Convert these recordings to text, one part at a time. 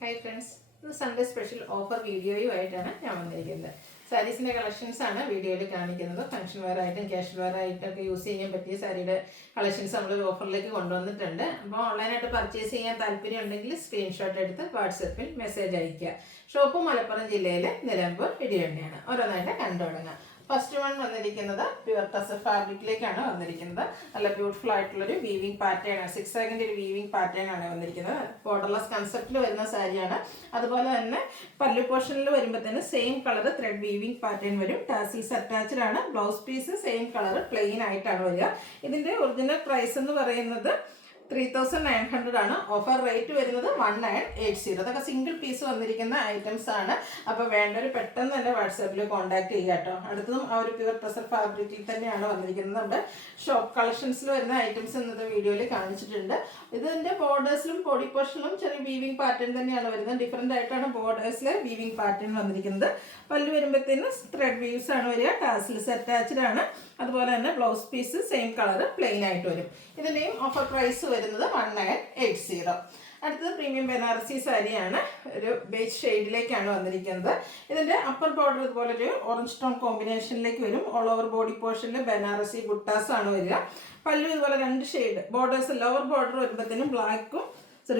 Hi friends, ഇത് Sunday special offer വീഡിയോയുമായിട്ടാണ് ഞാൻ വന്നിരിക്കുന്നത്. സാരീസിൻ്റെ കളക്ഷൻസാണ് വീഡിയോയിൽ കാണിക്കുന്നത്. ഫംഗ്ഷൻ വെയർ ആയിട്ടും ക്യാഷ് വെയർ ആയിട്ടൊക്കെ യൂസ് ചെയ്യാൻ പറ്റിയ സാരിയുടെ കളക്ഷൻസ് നമ്മൾ ഓഫറിലേക്ക് കൊണ്ടുവന്നിട്ടുണ്ട്. അപ്പോൾ ഓൺലൈനായിട്ട് പർച്ചേസ് ചെയ്യാൻ താല്പര്യം ഉണ്ടെങ്കിൽ സ്ക്രീൻഷോട്ട് എടുത്ത് വാട്സപ്പിൽ മെസ്സേജ് അയയ്ക്കുക. ഷോപ്പ് മലപ്പുറം ജില്ലയിലെ നിലമ്പൂർ ഇടിവണ്ടിയാണ്. ഓരോന്നായിട്ട് കണ്ടു തുടങ്ങാം. ഫസ്റ്റ് വൺ വന്നിരിക്കുന്നത് പ്യുവർ ടസർ ഫാബ്രിക്കിലേക്കാണ് വന്നിരിക്കുന്നത്. നല്ല ബ്യൂട്ടിഫുൾ ആയിട്ടുള്ളൊരു വീവിംഗ് പാറ്റേൺ ആണ്. 6 ആഗിൻ്റെ ഒരു വീവിംഗ് പാറ്റേൺ ആണ് വന്നിരിക്കുന്നത്. ബോർഡർലെസ് കൺസെപ്റ്റിൽ വരുന്ന സാരിയാണ്. അതുപോലെ തന്നെ പല്ലു പോർഷനിൽ വരുമ്പോഴത്തേന് same colour thread weaving pattern വരും. ടാസിൽസ് അറ്റാച്ച്ഡ് ആണ്. Blouse piece same colour plain ആയിട്ടാണ് വരിക. ഇതിൻ്റെ ഒറിജിനൽ പ്രൈസ് എന്ന് പറയുന്നത് 3900 ആണ്. ഓഫർ റേറ്റ് വരുന്നത് 1980. അതൊക്കെ സിംഗിൾ പീസ് വന്നിരിക്കുന്ന ഐറ്റംസ് ആണ്. അപ്പോൾ വേണ്ടവർ പെട്ടെന്ന് തന്നെ വാട്സാപ്പിൽ കോൺടാക്ട് ചെയ്യുക കേട്ടോ. അടുത്തതും ആ ഒരു പ്യുവർ ടസർ ഫാബ്രിക്കിൽ തന്നെയാണ് വന്നിരിക്കുന്നത്. നമ്മുടെ ഷോപ്പ് കളക്ഷൻസിൽ വരുന്ന ഐറ്റംസ് ഇന്നത്തെ വീഡിയോയിൽ കാണിച്ചിട്ടുണ്ട്. ഇതിൻ്റെ ബോർഡേഴ്സിലും ബോഡി പോർഷനിലും ചെറിയ വീവിംഗ് പാറ്റേൺ തന്നെയാണ് വരുന്നത്. ഡിഫറെൻ്റ് ആയിട്ടാണ് ബോർഡേഴ്സിലെ വീവിംഗ് പാറ്റേൺ വന്നിരിക്കുന്നത്. പല്ല് വരുമ്പോഴത്തേന് ത്രെഡ് വീവ്സ് ആണ് വരിക. ടാസിൽസ് അറ്റാച്ച്ഡ് ആണ്. അതുപോലെ തന്നെ blouse piece same colour plain ആയിട്ട് വരും. ഇതിൻ്റെയും ഓഫർ പ്രൈസ് വരുന്നത് 1980. അടുത്തത് പ്രീമിയം ബനാറസി സാരിയാണ്. ഒരു ബേജ് ഷെയ്ഡിലേക്കാണ് വന്നിരിക്കുന്നത്. ഇതിൻ്റെ അപ്പർ ബോർഡർ ഇതുപോലെ ഒരു ഓറഞ്ച് ടോൺ കോമ്പിനേഷനിലേക്ക് വരും. ഓൾ ഓവർ ബോഡി പോർഷനിൽ ബനാറസി ബുട്ടാസ് ആണ് വരിക. പല്ലു ഇതുപോലെ 2 ഷെയ്ഡ് ബോർഡേഴ്സ്. ലോവർ ബോർഡർ വരുമ്പോഴത്തേനും ബ്ലാക്കും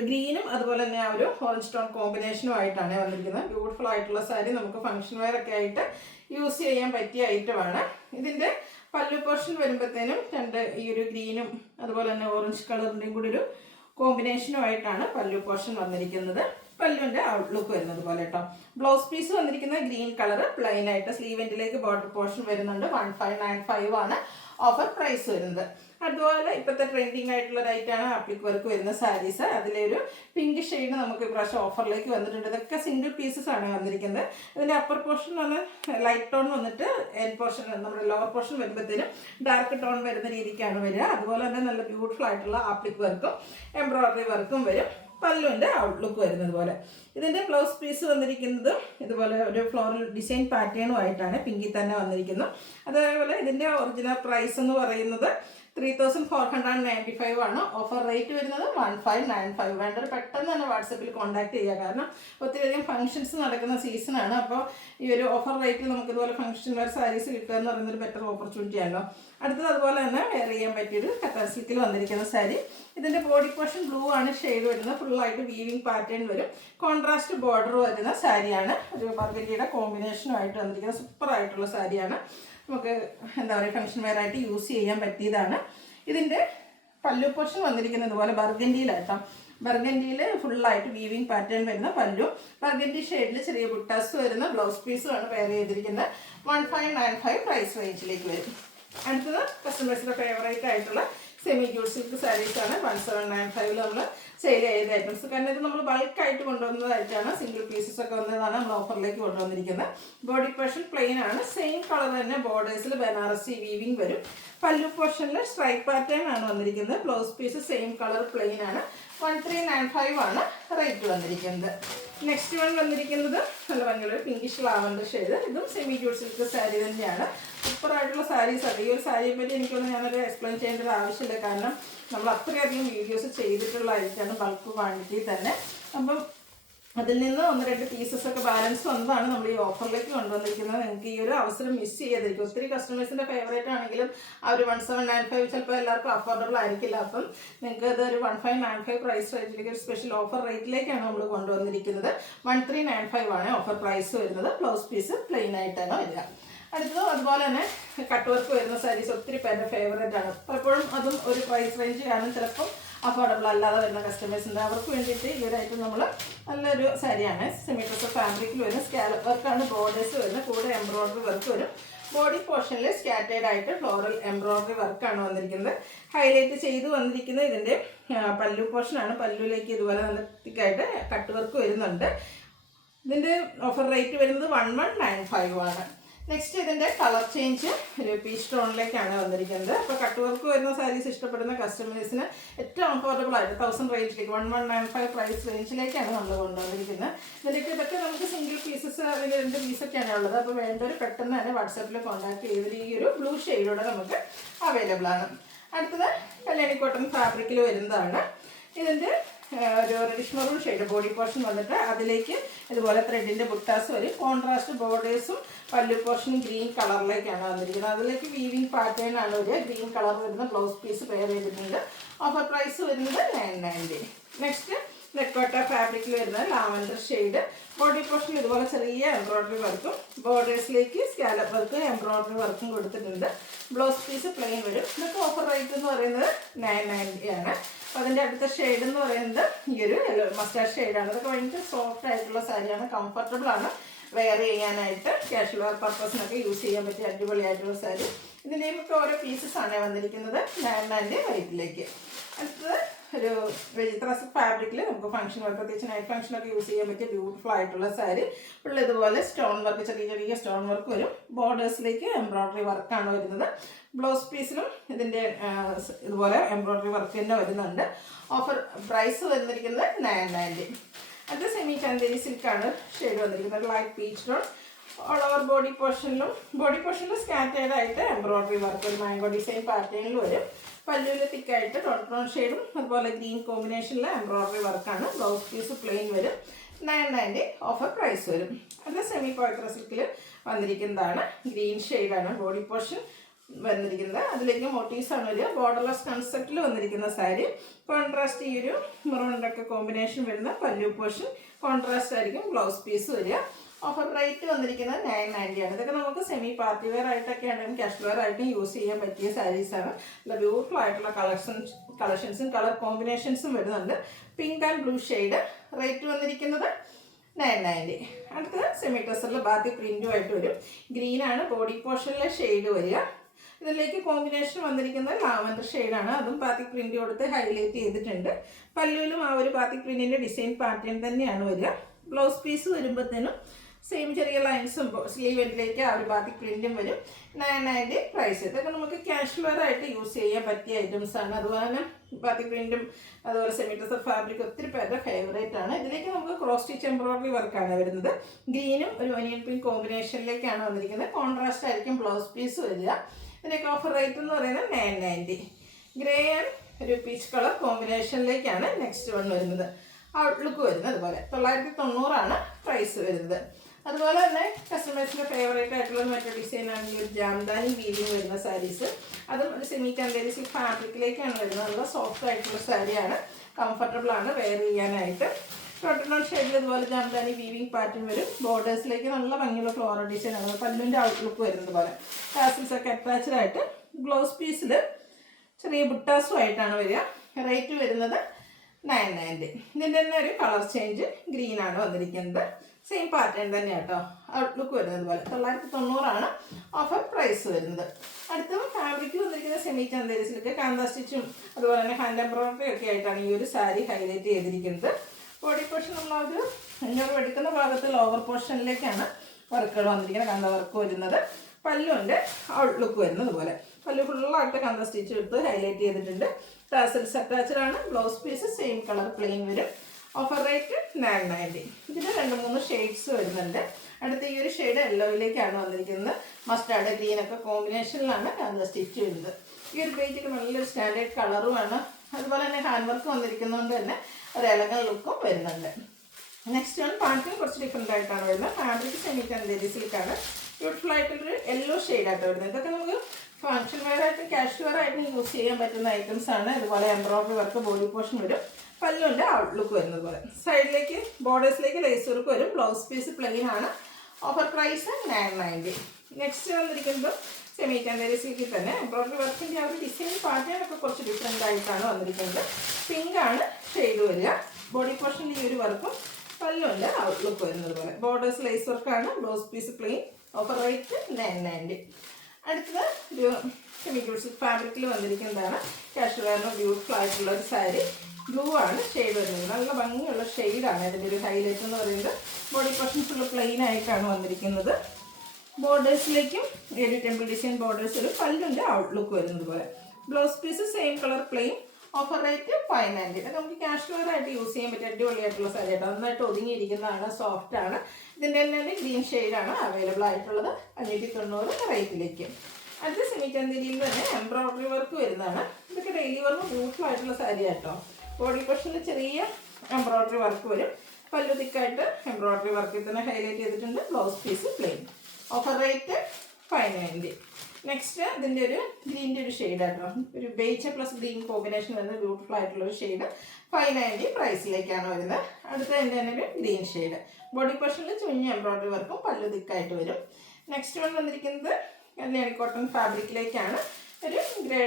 ഗ്രീനും അതുപോലെ തന്നെ ആ ഒരു ഓറഞ്ച് ടോൺ കോമ്പിനേഷനും ആയിട്ടാണ് വന്നിരിക്കുന്നത്. ബ്യൂട്ടിഫുൾ ആയിട്ടുള്ള സാരി നമുക്ക് ഫംഗ്ഷൻ വെയർ ഒക്കെ ആയിട്ട് യൂസ് ചെയ്യാൻ പറ്റിയ ഐറ്റമാണ്. ഇതിൻ്റെ പല്ലു പോർഷൻ വരുമ്പോഴത്തേനും ഈ ഒരു ഗ്രീനും അതുപോലെ തന്നെ ഓറഞ്ച് കളറിൻ്റെയും കൂടി ഒരു കോമ്പിനേഷനുമായിട്ടാണ് പല്ലു പോർഷൻ വന്നിരിക്കുന്നത്. പല്ലുവിൻ്റെ ഔട്ട്ലുക്ക് വരുന്നത് പോലെ കേട്ടോ. ബ്ലൗസ് പീസ് വന്നിരിക്കുന്നത് ഗ്രീൻ കളർ പ്ലെയിൻ ആയിട്ട്. സ്ലീവ് എൻഡിലേക്ക് ബോർഡർ പോർഷൻ വരുന്നുണ്ട്. 1595 ആണ് ഓഫർ പ്രൈസ് വരുന്നത്. അതുപോലെ ഇപ്പോഴത്തെ ട്രെൻഡിങ് ആയിട്ടുള്ള റൈറ്റാണ് ആപ്ലിക് വർക്ക് വരുന്ന സാരീസ്. അതിലൊരു പിങ്ക് ഷെയ്ഡ് നമുക്ക് ഇപ്രാവശ്യം ഓഫറിലേക്ക് വന്നിട്ടുണ്ട്. ഇതൊക്കെ സിംഗിൾ പീസസ് ആണ് വന്നിരിക്കുന്നത്. ഇതിൻ്റെ അപ്പർ പോർഷൻ വന്ന് ലൈറ്റ് ടോൺ വന്നിട്ട് എൻഡ് പോർഷൻ നമ്മുടെ ലോവർ പോർഷൻ വരുമ്പോഴത്തേനും ഡാർക്ക് ടോൺ വരുന്ന രീതിക്കാണ് വരിക. അതുപോലെ തന്നെ നല്ല ബ്യൂട്ടിഫുൾ ആയിട്ടുള്ള ആപ്ലിക് വർക്കും എംബ്രോയ്ഡറി വർക്കും വരും. പല്ലുവിൻ്റെ ഔട്ട്ലുക്ക് വരുന്നത് പോലെ. ഇതിൻ്റെ ബ്ലൗസ് പീസ് വന്നിരിക്കുന്നത് ഇതുപോലെ ഒരു ഫ്ലോറൽ ഡിസൈൻ പാറ്റേണും ആയിട്ടാണ് പിങ്കിൽ തന്നെ വന്നിരിക്കുന്നത്. അതേപോലെ ഇതിൻ്റെ ഒറിജിനൽ പ്രൈസ് എന്ന് പറയുന്നത് 3495 ആണ്. ഓഫർ റേറ്റ് വരുന്നത് 1595. വേണ്ടവർ പെട്ടെന്ന് തന്നെ വാട്സപ്പിൽ കോൺടാക്ട് ചെയ്യുക. കാരണം ഒത്തിരിയധികം ഫംഗ്ഷൻസ് നടക്കുന്ന സീസണാണ്. അപ്പോൾ ഈ ഒരു ഓഫർ റേറ്റിൽ നമുക്ക് ഇതുപോലെ ഫംഗ്ഷൻ വെയർ സാരീസ് കിട്ടുക എന്ന് പറയുന്നൊരു ബെറ്റർ ഓപ്പർച്യൂണിറ്റി ആണല്ലോ. അടുത്തത് അതുപോലെ തന്നെ വെയർ ചെയ്യാൻ പറ്റിയൊരു കത്താർ സിൽക്കിൽ വന്നിരിക്കുന്ന സാരി. ഇതിൻ്റെ ബോഡി പോർഷൻ ബ്ലൂ ആണ് ഷെയ്ഡ് വരുന്നത്. ഫുള്ളായിട്ട് വീവിംഗ് പാറ്റേൺ വരും. കോൺട്രാസ്റ്റ് ബോർഡർ വരുന്ന സാരിയാണ്. ഒരു ബർഗൻഡിയുടെ കോമ്പിനേഷനുമായിട്ട് വന്നിരിക്കുന്ന സൂപ്പർ ആയിട്ടുള്ള സാരിയാണ്. നമുക്ക് എന്താ പറയുക ഫംഗ്ഷൻ വെയർ ആയിട്ട് യൂസ് ചെയ്യാൻ പറ്റിയതാണ്. ഇതിൻ്റെ പല്ലു പോർഷൻ വന്നിരിക്കുന്നത് ഇതുപോലെ ബർഗൻഡിയിലായിട്ടാണ്. ബർഗൻഡിയിൽ ഫുള്ളായിട്ട് വീവിംഗ് പാറ്റേൺ വരുന്ന പല്ലു. ബർഗൻഡി ഷെയ്ഡിൽ ചെറിയ ബുട്ടാസ് വരുന്ന ബ്ലൗസ് പീസുമാണ് പെയർ ചെയ്തിരിക്കുന്നത്. 1595 പ്രൈസ് റേഞ്ചിലേക്ക് വരും. അടുത്തത് കസ്റ്റമേഴ്സിൻ്റെ ഫേവറേറ്റ് ആയിട്ടുള്ള സെമി ജൂട്ട് സിൽക്ക് സാരീസാണ്. 1795 നമ്മൾ സെയിൽ ചെയ്ത ഐറ്റംസ്. കാരണം ഇത് നമ്മൾ ബൾക്കായിട്ട് കൊണ്ടുവന്നതായിട്ടാണ്. സിംഗിൾ പീസസ് ഒക്കെ വന്നതാണ് നമ്മൾ ഓഫറിലേക്ക് കൊണ്ടുവന്നിരിക്കുന്നത്. ബോഡി പോർഷൻ പ്ലെയിൻ ആണ്. സെയിം കളർ തന്നെ ബോർഡേഴ്സിൽ ബനാറസി വീവിംഗ് വരും. പല്ലു പോർഷനിൽ സ്ട്രൈപ്പ് പാറ്റേൺ ആണ് വന്നിരിക്കുന്നത്. Blouse piece same colour plain ആണ്. 1395 ആണ് റേറ്റ് വന്നിരിക്കുന്നത്. നെക്സ്റ്റ് വൺ വന്നിരിക്കുന്നത് നല്ല ഭംഗിയുള്ള പിങ്കിഷ് ലാവൻഡർ ഷെയ്ഡ്. ഇതും സെമി ജൂട്ട് സിൽക്ക് സാരി തന്നെയാണ്. സൂപ്പറായിട്ടുള്ള സാരീസ്. ഈ ഒരു സാരിയെ പറ്റി എനിക്കൊന്നും ഞാനൊരു എക്സ്പ്ലെയിൻ ചെയ്യേണ്ട ഒരു ആവശ്യമില്ല. കാരണം നമ്മൾ അത്രയധികം വീഡിയോസ് ചെയ്തിട്ടുള്ളതായിട്ടാണ് ബൾക്ക് ക്വാണ്ടിറ്റി തന്നെ. അപ്പം അതിൽ നിന്ന് 1-2 പീസസ് ഒക്കെ ബാലൻസ് വന്നതാണ് നമ്മൾ ഈ ഓഫറിലേക്ക് കൊണ്ടുവന്നിരിക്കുന്നത്. നിങ്ങൾക്ക് ഈ ഒരു അവസരം മിസ് ചെയ്യാതിരിക്കും. ഒത്തിരി കസ്റ്റമേഴ്സിൻ്റെ ഫേവറേറ്റ് ആണെങ്കിലും ആ ഒരു 1795 ചിലപ്പോൾ എല്ലാവർക്കും അഫോർഡബിൾ ആയിരിക്കില്ല. അപ്പം നിങ്ങൾക്ക് അതൊരു 1595 പ്രൈസ് റേറ്റിലേക്ക് ഒരു സ്പെഷ്യൽ ഓഫർ റേറ്റിലേക്കാണ് നമ്മൾ കൊണ്ടുവന്നിരിക്കുന്നത്. 1395 ആണ് ഓഫർ പ്രൈസ് വരുന്നത്. ബ്ലൗസ് പീസ് പ്ലെയിൻ ആയിട്ടാണ് വരിക. അടുത്തത് അതുപോലെ തന്നെ കട്ട് വർക്ക് വരുന്ന സാരീസ് ഒത്തിരി പേരുടെ ഫേവറേറ്റ് ആണ്. പലപ്പോഴും അതും ഒരു പ്രൈസ് റേഞ്ച് കാരണം ചിലപ്പം അഫോർഡബിൾ അല്ലാതെ വരുന്ന കസ്റ്റമേഴ്സ് ഉണ്ട്. അവർക്ക് വേണ്ടിയിട്ട് ഈ ഒരു ഐറ്റം നമ്മൾ നല്ലൊരു സാരിയാണ്. സെമി ഡ്രസ് ഫാബ്രിക്കിൽ വരുന്ന സ്കാലപ്പ് വർക്കാണ് ബോർഡേഴ്സ് വരുന്നത്. കൂടെ എംബ്രോയ്ഡറി വർക്ക് വരും. ബോഡി പോർഷനിൽ സ്കാറ്റേഡ് ആയിട്ട് ഫ്ലോറൽ എംബ്രോയ്ഡറി വർക്കാണ് വന്നിരിക്കുന്നത്. ഹൈലൈറ്റ് ചെയ്ത് വന്നിരിക്കുന്നത് ഇതിൻ്റെ പല്ലു പോർഷനാണ്. പല്ലുവിലേക്ക് ഇതുപോലെ നല്ല തിക്കായിട്ട് കട്ട് വർക്ക് വരുന്നുണ്ട്. ഇതിൻ്റെ ഓഫർ റേറ്റ് വരുന്നത് 1195 ആണ്. നെക്സ്റ്റ് ഇതിൻ്റെ കളർ ചേഞ്ച് ഒരു പീച്ച് ടോണിലേക്കാണ് വന്നിരിക്കുന്നത്. അപ്പോൾ കട്ട് വർക്ക് വരുന്ന സാരീസ് ഇഷ്ടപ്പെടുന്ന കസ്റ്റമേഴ്സിന് ഏറ്റവും അഫോർഡബിൾ ആയിട്ട് 1000 റേഞ്ചിലേക്ക് 1195 പ്രൈസ് റേഞ്ചിലേക്കാണ് നമ്മൾ കൊണ്ടുവന്നിരിക്കുന്നത്. ഇതൊക്കെ നമുക്ക് സിംഗിൾ പീസസ് അല്ലെങ്കിൽ 2 പീസൊക്കെയാണ് ഉള്ളത്. അപ്പോൾ വേണ്ടവർ പെട്ടെന്ന് തന്നെ വാട്സാപ്പിൽ കോൺടാക്ട് ചെയ്തിട്ട് ഈ ഒരു ബ്ലൂ ഷെയ്ഡോടെ നമുക്ക് അവൈലബിൾ ആണ്. അടുത്തത് കല്യാണി കോട്ടൺ ഫാബ്രിക്കിൽ വരുന്നതാണ്. ഇതിൻ്റെ ഒരു reddish maroon shade body portion വന്നിട്ട് അതിലേക്ക് ഇതുപോലെ ത്രെഡിൻ്റെ ബുട്ടാസ് വരും. കോൺട്രാസ്റ്റ് ബോർഡേഴ്സും പല്ലു പോർഷനും ഗ്രീൻ കളറിലേക്കാണ് വന്നിരിക്കുന്നത്. അതിലേക്ക് വീവിങ് പാറ്റേൺ ആണ് ഒരു ഗ്രീൻ കളർ വരുന്ന ബ്ലൗസ് പീസ് പെയർ ചെയ്തിട്ടുണ്ട്. ഓഫർ പ്രൈസ് വരുന്നത് 990. നെക്സ്റ്റ് നെക്കോട്ട ഫാബ്രിക്കിൽ വരുന്ന ലാവൻഡർ ഷെയ്ഡ്. ബോഡി പോർഷൻ ഇതുപോലെ ചെറിയ എംബ്രോയ്ഡറി വർക്കും ബോർഡേഴ്സിലേക്ക് സ്കാലപ്പ് വർക്കും എംബ്രോയ്ഡറി വർക്കും കൊടുത്തിട്ടുണ്ട്. ബ്ലൗസ് പീസ് പ്ലെയിൻ വരും. ഇതൊക്കെ ഓഫർ റേറ്റ് എന്ന് പറയുന്നത് 990 ആണ്. അപ്പോൾ അതിൻ്റെ അടുത്ത ഷെയ്ഡ് എന്ന് പറയുന്നത് ഈ ഒരു മസ്റ്റാർഡ് ഷെയ്ഡാണ്. ഇതൊക്കെ ഭയങ്കര സോഫ്റ്റ് ആയിട്ടുള്ള സാരിയാണ്, കംഫർട്ടബിൾ ആണ് വെയർ ചെയ്യാനായിട്ട്. കാഷ്വൽ വെയർ പർപ്പസിനൊക്കെ യൂസ് ചെയ്യാൻ പറ്റിയ അടിപൊളിയായിട്ടുള്ള സാരി. ഇതിൻ്റെയും ഒക്കെ ഓരോ പീസസ് ആണ് വന്നിരിക്കുന്നത് 990 റേറ്റിലേക്ക്. അടുത്തത് ഒരു വെജിത്ര ഫാബ്രിക്കിൽ നമുക്ക് ഫംഗ്ഷൻ വർക്ക്, പ്രത്യേകിച്ച് നൈറ്റ് ഫംഗ്ഷനൊക്കെ യൂസ് ചെയ്യാൻ പറ്റിയ ബ്യൂട്ടിഫുൾ ആയിട്ടുള്ള സാരി. ഉള്ള ഇതുപോലെ സ്റ്റോൺ വർക്ക്, ചെറിയ ചെറിയ സ്റ്റോൺ വർക്ക് വരും. ബോർഡേഴ്സിലേക്ക് എംബ്രോയ്ഡറി വർക്കാണ് വരുന്നത്. ബ്ലൗസ് പീസിലും ഇതിൻ്റെ ഇതുപോലെ എംബ്രോയ്ഡറി വർക്ക് തന്നെ വരുന്നുണ്ട്. ഓഫർ പ്രൈസ് വന്നിരിക്കുന്നത് 990. അത് സെമി ചന്ദേരി സിൽക്കാണ് ഷെയ്ഡ് വന്നിരിക്കുന്നത്. Light peach tone. All over body പോർഷനിൽ സ്കാറ്റേഡ് ആയിട്ട് എംബ്രോയ്ഡറി വർക്ക് ഒരു മാംഗോ ഡിസൈൻ പാറ്റേണിൽ വരും. പല്ലുവിൽ തിക്കായിട്ട് ടോൺ ഷെയ്ഡും അതുപോലെ ഗ്രീൻ കോമ്പിനേഷനിൽ എംബ്രോയ്ഡറി വർക്കാണ്. ബ്ലൗസ് പീസ് പ്ലെയിൻ വരും. 990 ഓഫർ പ്രൈസ് വരും. അത് സെമി പോയത്ര സിൽക്കിൽ വന്നിരിക്കുന്നതാണ്. ഗ്രീൻ ഷെയ്ഡാണ് ബോഡി പോർഷൻ വന്നിരിക്കുന്നത്. അതിലേക്ക് മോട്ടീവ്സാണ് വരിക. ബോർഡർലെസ് കൺസെപ്റ്റിൽ വന്നിരിക്കുന്ന സാരി. കോൺട്രാസ്റ്റ് ഈ ഒരു മെറൂണിൻ്റെ കോമ്പിനേഷൻ വരുന്ന പല്ലു പോർഷൻ കോൺട്രാസ്റ്റ് ആയിരിക്കും ബ്ലൗസ് പീസ് വരിക. ഓഫർ റേറ്റ് വന്നിരിക്കുന്നത് 990 ആണ്. ഇതൊക്കെ നമുക്ക് സെമി പാർട്ടി വെയർ ആയിട്ടൊക്കെ ആണെങ്കിലും കാഷ്വൽ വെയർ ആയിട്ടും യൂസ് ചെയ്യാൻ പറ്റിയ സാരീസാണ്. നല്ല ബ്യൂട്ടിഫുൾ ആയിട്ടുള്ള കളക്ഷൻസും കളർ കോമ്പിനേഷൻസും വരുന്നുണ്ട്. Pink and blue shade. Rate വന്നിരിക്കുന്നത് 990. അടുത്തത് സെമി ടെസറിൽ ബാത്തി പ്രിൻറ്റുമായിട്ട് വരും. ഗ്രീനാണ് ബോഡി പോർഷനിലെ ഷെയ്ഡ് വരിക. ഇതിലേക്ക് കോമ്പിനേഷൻ വന്നിരിക്കുന്നത് ലാവൻഡർ ഷെയ്ഡാണ്. അതും ബാത്തിക് പ്രിൻറ്റ് കൊടുത്ത് ഹൈലൈറ്റ് ചെയ്തിട്ടുണ്ട്. പല്ലുവിലും ആ ഒരു ബാത്തിക് പ്രിൻറ്റിൻ്റെ ഡിസൈൻ പാറ്റേൺ തന്നെയാണ് വരിക. ബ്ലൗസ് പീസ് വരുമ്പോഴത്തേനും സെയിം ചെറിയ ലൈൻസും സ്ലീവ് എൻഡിലേക്ക് ആ ഒരു ബാത്തിക് പ്രിൻറ്റും വരും. 990 പ്രൈസ്. ഇതൊക്കെ നമുക്ക് കാഷ്വൽ വെയർ ആയിട്ട് യൂസ് ചെയ്യാൻ പറ്റിയ ഐറ്റംസ് ആണ്. അതുപോലെ തന്നെ ബാത്തിക് പ്രിൻറ്റും അതുപോലെ സെമി ടെസർ ഫാബ്രിക് ഒത്തിരി പേരുടെ ഫേവറേറ്റ് ആണ്. ഇതിലേക്ക് നമുക്ക് ക്രോസ് സ്റ്റിച്ച് എംബ്രോയ്ഡറി വർക്കാണ് വരുന്നത്. ഗ്രീനും ഒരു ഒനിയൻ പിങ്ക് കോമ്പിനേഷനിലേക്കാണ് വന്നിരിക്കുന്നത്. കോൺട്രാസ്റ്റ് ആയിരിക്കും ബ്ലൗസ് പീസ് വരിക. ഇതിനൊക്കെ ഓഫർ റേറ്റ് എന്ന് പറയുന്നത് 990. ഗ്രേ ആൻഡ് ഒരു പീച്ച് കളർ കോമ്പിനേഷനിലേക്കാണ് നെക്സ്റ്റ് വൺ വരുന്നത്. ഔട്ട്ലുക്ക് വരുന്നത് അതുപോലെ 990 ആണ് പ്രൈസ് വരുന്നത്. അതുപോലെ തന്നെ കസ്റ്റമേഴ്സിൻ്റെ ഫേവറേറ്റ് ആയിട്ടുള്ള മറ്റൊരു ഡിസൈൻ ആണെങ്കിൽ ഒരു ജാംദാനി വീവിങ് വരുന്ന സാരീസ്. അതും ഒരു സെമി ചന്ദേരി സിൽക്ക് ഫാബ്രിക്കിലേക്കാണ് വരുന്നത്. നല്ല സോഫ്റ്റ് ആയിട്ടുള്ള സാരിയാണ്, കംഫർട്ടബിൾ ആണ് വെയർ ചെയ്യാനായിട്ട്. ടോട്ടൺ ഷെയ്ഡിൽ ഇതുപോലെ ജാംദാനി വീവിങ് പാറ്റേൺ വരും. ബോർഡേഴ്സിലേക്ക് നല്ല ഭംഗിയുള്ള ഫ്ലോറൽ ഡിസൈൻ ആണ്. പല്ലുവിൻ്റെ ഔട്ട്ലുക്ക് വരുന്നത് പോലെ ടാസിൽസ് ഒക്കെ അറ്റാച്ച്ഡ് ആയിട്ട് ബ്ലൗസ് പീസിൽ ചെറിയ ബുട്ടാസും ആയിട്ടാണ് വരിക. റേറ്റ് വരുന്നത് 990. ഇതിൻ്റെ തന്നെ ഒരു കളർ ചേഞ്ച് ഗ്രീൻ ആണ് വന്നിരിക്കുന്നത്. സെയിം പാറ്റേൺ തന്നെ കേട്ടോ. ഔട്ട്ലുക്ക് വരുന്നത് പോലെ 990 ആണ് ഓഫർ പ്രൈസ് വരുന്നത്. അടുത്ത ഫാബ്രിക് വന്നിരിക്കുന്ന സെമി ചന്ദേരി സിൽക്ക് കാന്ത സ്റ്റിച്ചും അതുപോലെ തന്നെ ഹാൻഡ് എംബ്രോയ്ഡറി ഒക്കെ ആയിട്ടാണ് ഈ ഒരു സാരി ഹൈലൈറ്റ് ചെയ്തിരിക്കുന്നത്. ബോഡി പോർഷൻ നമ്മളൊരു ഞങ്ങൾ എടുക്കുന്ന ഭാഗത്ത് ലോവർ പോർഷനിലേക്കാണ് വർക്കുകൾ വന്നിരിക്കുന്നത്. കാന്ത വർക്ക് വരുന്നത്. പല്ലുണ്ട് ഔട്ട്ലുക്ക് വരുന്നത് പോലെ പല്ലു ഫുള്ളായിട്ട് കാന്ത സ്റ്റിച്ച് എടുത്ത് ഹൈലൈറ്റ് ചെയ്തിട്ടുണ്ട്. ടാസൽസ് അറ്റാച്ച്ഡ് ആണ്. Blouse piece same colour plain വരും. Offer rate 990. ഇതിന് 2-3 ഷെയ്ഡ്സ് വരുന്നുണ്ട്. അടുത്ത ഈ ഒരു ഷെയ്ഡ് യെല്ലോയിലേക്കാണ് വന്നിരിക്കുന്നത്. മസ്റ്റാർഡ് ഗ്രീനൊക്കെ കോമ്പിനേഷനിലാണ് കാന്ത സ്റ്റിച്ച് വരുന്നത്. ഈ ഒരു പേജിൽ നല്ലൊരു സ്റ്റാൻഡേർഡ് കളറുമാണ്. അതുപോലെ തന്നെ ഹാൻഡ് വർക്ക് വന്നിരിക്കുന്നതുകൊണ്ട് തന്നെ ഒരു എലഗൻ ലുക്കും വരുന്നുണ്ട്. നെക്സ്റ്റ് വൺ പാൻറ്റിന് കുറച്ച് ഡിഫറെൻ്റ് ആയിട്ടാണ് വരുന്നത്. ഫാബ്രിക് സെമി ചന്ദേരി സിൽക്കാണ്. ബ്യൂട്ടിഫുൾ ആയിട്ടുള്ളൊരു യെല്ലോ ഷെയ്ഡായിട്ട് വരുന്നത്. ഇതൊക്കെ നമുക്ക് ഫംഗ്ഷൻ വെയർ ആയിട്ട് കാഷ്വൽ വെയർ ആയിട്ട് യൂസ് ചെയ്യാൻ പറ്റുന്ന ഐറ്റംസ് ആണ്. ഇതുപോലെ എംബ്രോയ്ഡറി വർക്ക് ബോഡി പോർഷൻ വരും. പല്ലുവിൻ്റെ ഔട്ട്ലുക്ക് വരുന്നത് പോലെ സൈഡിലേക്ക് ബോർഡേഴ്സിലേക്ക് ലേസ് വർക്ക് വരും. ബ്ലൗസ് പീസ് പ്ലെയിൻ ആണ്. Offer price 990. നെക്സ്റ്റ് വന്നിരിക്കുന്നത് സെമി ചന്ദേരി സിൽക്കിൽ തന്നെ എംബ്രോയ്ഡറി വർക്കിൻ്റെ ആ ഒരു ഡിസൈൻ പാറ്റേണൊക്കെ കുറച്ച് ഡിഫറെൻ്റ് ആയിട്ടാണ് വന്നിരിക്കുന്നത്. പിങ്ക് ആണ് ഷെയ്ഡ് വരിക. ബോഡി പോർഷൻ്റെ ഈ ഒരു വർക്കും പല്ലുവിൻ്റെ ഔട്ട്ലുക്ക് വരുന്നത് പോലെ ബോർഡേഴ്സ് ലേസ് വർക്കാണ്. Blouse piece plain. Offer rate 990. അടുത്തത് ഒരു സെമി സിൽക്ക് ഫാബ്രിക്കിൽ വന്നിരിക്കുന്നതാണ്. കാഷ്വൽ വെയറിന് ബ്യൂട്ടിഫുൾ ആയിട്ടുള്ള ഒരു സാരി. ബ്ലൂ ആണ് ഷെയ്ഡ് വരുന്നത്. നല്ല ഭംഗിയുള്ള ഷെയ്ഡാണ് ഇതിൻ്റെ ഒരു ഹൈലൈറ്റ് എന്ന് പറയുന്നത്. ബോഡി പോർഷൻ ഫുള്ള് പ്ലെയിൻ ആയിട്ടാണ് വന്നിരിക്കുന്നത്. ബോർഡേഴ്സിലേക്കും ഒരു ടെമ്പിൾ ഡിസൈൻ ബോർഡേഴ്സ് ഒരു പല്ലിൻ്റെ ഔട്ട്ലുക്ക് വരുന്നത് പോലെ blouse piece same colour plain. Offer rate 590. ഇതൊക്കെ നമുക്ക് കാഷ്വൽ വെയർ ആയിട്ട് യൂസ് ചെയ്യാൻ പറ്റിയ അടിപൊളിയായിട്ടുള്ള സാരി ആയിട്ട് നന്നായിട്ട് ഒതുങ്ങിയിരിക്കുന്നതാണ്. സോഫ്റ്റ് ആണ്. ഇതിൻ്റെ തന്നെ ഗ്രീൻ ഷെയ്ഡാണ് അവൈലബിൾ ആയിട്ടുള്ളത്. 590 റേറ്റിലേക്ക്. അടുത്ത സെമി ചന്ദേരിയിൽ തന്നെ എംബ്രോയ്ഡറി വർക്ക് വരുന്നതാണ്. ഇതൊക്കെ ഡെയിലി വർക്ക് ബ്യൂട്ടിഫുൾ ആയിട്ടുള്ള സാരി ആട്ടോ. ബോഡി പോർഷനിൽ ചെറിയ എംബ്രോയ്ഡറി വർക്ക് വരും. പല്ലു തിക്കായിട്ട് എംബ്രോയ്ഡറി വർക്കിൽ തന്നെ ഹൈലൈറ്റ് ചെയ്തിട്ടുണ്ട്. Blouse piece plain. Offer rate 590. Next ഇതിൻ്റെ ഒരു ഗ്രീൻ്റെ ഒരു ഷെയ്ഡ് ആട്ടോ, ഒരു ബേജ് പ്ലസ് ഗ്രീൻ കോമ്പിനേഷൻ വരുന്ന ബ്യൂട്ടിഫുൾ ആയിട്ടുള്ള ഒരു ഷെയ്ഡ്. 590 പ്രൈസിലേക്കാണ് വരുന്നത്. അടുത്ത എൻ്റെ തന്നെ ഒരു ഗ്രീൻ ഷെയ്ഡ്. ബോഡി പോർഷനിൽ ചുഞ്ഞ എംബ്രോയ്ഡറി വർക്കും പല്ലു തിക്കായിട്ട് വരും. നെക്സ്റ്റ് വൺ വന്നിരിക്കുന്നത് കല്യാണി കോട്ടൺ ഫാബ്രിക്കിലേക്കാണ്. ഒരു ഗ്രേ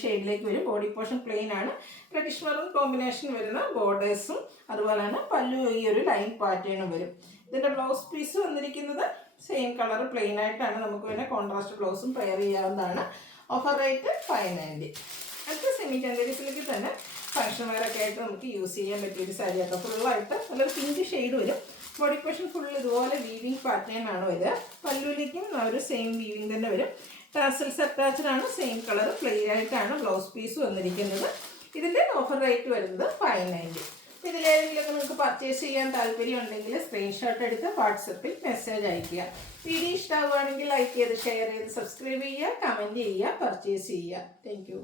ഷെയ്ഡിലേക്ക് വരും. ബോഡി പോർഷൻ പ്ലെയിൻ ആണ്. റെഡിഷ് മെറൂൺ കോമ്പിനേഷൻ വരുന്ന ബോർഡേഴ്സും അതുപോലെ തന്നെ പല്ലു ഈ ഒരു ലൈൻ പാറ്റേണും വരും. ഇതിൻ്റെ ബ്ലൗസ് പീസ് വന്നിരിക്കുന്നത് സെയിം കളർ പ്ലെയിൻ ആയിട്ടാണ്. നമുക്ക് പിന്നെ കോൺട്രാസ്റ്റ് ബ്ലൗസും പെയർ ചെയ്യാവുന്നതാണ്. Offer rate 590. അടുത്ത സെമി ചന്ദേരി സിൽക്കിൽ തന്നെ ഫംഗ്ഷൻ വെയറൊക്കെ ആയിട്ട് നമുക്ക് യൂസ് ചെയ്യാൻ പറ്റിയൊരു സാരി ആട്ടോ. ഫുള്ളായിട്ട് നല്ലൊരു പിങ്ക് ഷെയ്ഡ് വരും. ബോഡി പോർഷൻ ഫുൾ ഇതുപോലെ വീവിങ് പാറ്റേൺ ആണ് വരിക. പല്ലുവിലേക്കും ഒരു സെയിം വീവിങ് തന്നെ വരും. ടാസൽസ് അറ്റാച്ച്ഡ് ആണ്. സെയിം കളർ പ്ലെയിൻ ആയിട്ടാണ് ബ്ലൗസ് പീസ് വന്നിരിക്കുന്നത്. ഇതിൻ്റെ ഓഫർ റേറ്റ് വരുന്നത് 590. ഇതിലേതെങ്കിലും നിങ്ങൾക്ക് പർച്ചേസ് ചെയ്യാൻ താല്പര്യം ഉണ്ടെങ്കിൽ സ്ക്രീൻഷോട്ട് എടുത്ത് വാട്സപ്പിൽ മെസ്സേജ് അയയ്ക്കുക. വീഡിയോ ഇഷ്ടമാവുകയാണെങ്കിൽ ലൈക്ക് ചെയ്ത് ഷെയർ ചെയ്ത് സബ്സ്ക്രൈബ് ചെയ്യുക, കമൻറ്റ് ചെയ്യുക, പർച്ചേസ് ചെയ്യുക. താങ്ക്